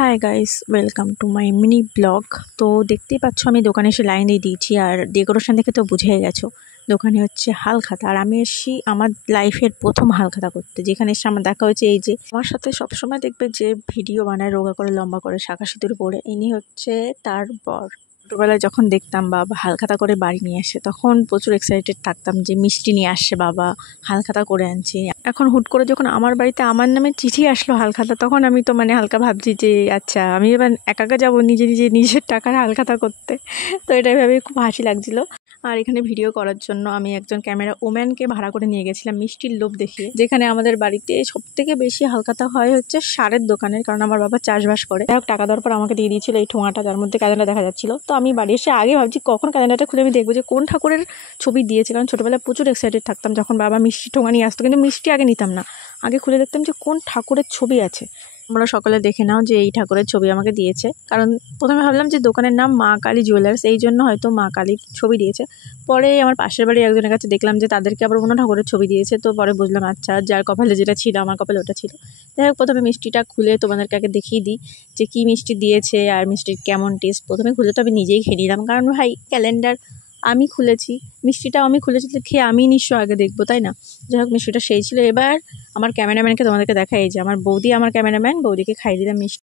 Hi guys, welcome to my mini blog. তো দেখতেই পাচ্ছ আমি দোকানে এসে লাইন দিয়ে দিয়েছি, আর ডেকোরেশন দেখে তো বুঝেই গেছো দোকানে হচ্ছে হালখাতা। আর আমি এসেছি আমার লাইফের প্রথম হালখাতা করতে, যেখানে এসে আমার দেখা হয়েছে এই যে আমার সাথে সবসময় দেখবে যে ভিডিও বানায় রোগা করে লম্বা করে শাঁখা সিঁদুর পরে, ইনি হচ্ছে তার বর। ছোটোবেলায় যখন দেখতাম বাবা হালখাতা করে বাড়ি নিয়ে আসে, তখন প্রচুর এক্সাইটেড থাকতাম যে মিষ্টি নিয়ে আসছে বাবা, হালখাতা করে আনছি। এখন হুট করে যখন আমার বাড়িতে আমার নামে চিঠি আসলো হালখাতা, তখন আমি তো হালকা ভাবছি যে আচ্ছা আমি এবার একা একা যাবো নিজের টাকার হালখাতা করতে। তো এটা ভেবে খুব হাসি লাগছিল। আর এখানে ভিডিও করার জন্য আমি একজন ক্যামেরা ওম্যানকে ভাড়া করে নিয়ে গেছিলাম মিষ্টির লোভ দেখিয়ে। যেখানে আমাদের বাড়িতে সব থেকে বেশি হালখাতা হয় হচ্ছে সারের দোকানের, কারণ আমার বাবা চাষবাস করে। যাই হোক, টাকা দেওয়ার পর আমাকে দিয়ে দিয়েছিল এই ঠোঙাটা, যার মধ্যে ক্যালেন্ডার দেখা যাচ্ছিল। তো আমি বাড়ি এসে আগে ভাবছি কখন ক্যালেন্ডারটা খুলে আমি দেখবো যে কোন ঠাকুরের ছবি দিয়েছে, কারণ ছোটোবেলায় প্রচুর এক্সাইটেড থাকতাম যখন বাবা মিষ্টি ঠোঙা নিয়ে আসতো। কিন্তু মিষ্টি আগে নিতাম না, আগে খুলে দেখতাম যে কোন ঠাকুরের ছবি আছে। তোমরা সকলে দেখে নাও যে এই ঠাকুরের ছবি আমাকে দিয়েছে। কারণ প্রথমে ভাবলাম যে দোকানের নাম মা কালী জুয়েলার্স, এই জন্য হয়তো মা কালীর ছবি দিয়েছে। পরে আমার পাশের বাড়ি একজনের কাছে দেখলাম যে তাদেরকে আবার অন্য ঠাকুরের ছবি দিয়েছে। তো পরে বুঝলাম আচ্ছা, যার কপালে যেটা ছিল আমার কপালে ওটা ছিল। যাই হোক, প্রথমে মিষ্টিটা খুলে তোমাদেরকে আগে দেখিয়ে দিই যে কী মিষ্টি দিয়েছে আর মিষ্টির কেমন টেস্ট। প্রথমে খুলে তো আমি নিজেই খেয়ে নিলাম, কারণ ভাই ক্যালেন্ডার আমি খুলেছি, মিষ্টিটাও আমি খুলেছি, তো খেয়ে আমি নিশ্চয় আগে দেখবো, তাই না? যাই হোক, মিষ্টিটা সেই ছিল। এবার আমার ক্যামেরাম্যানকে তোমাদেরকে দেখাই, যে আমার বৌদি আমার ক্যামেরাম্যান, বৌদিকে খাইয়ে দিলাম মিষ্টি।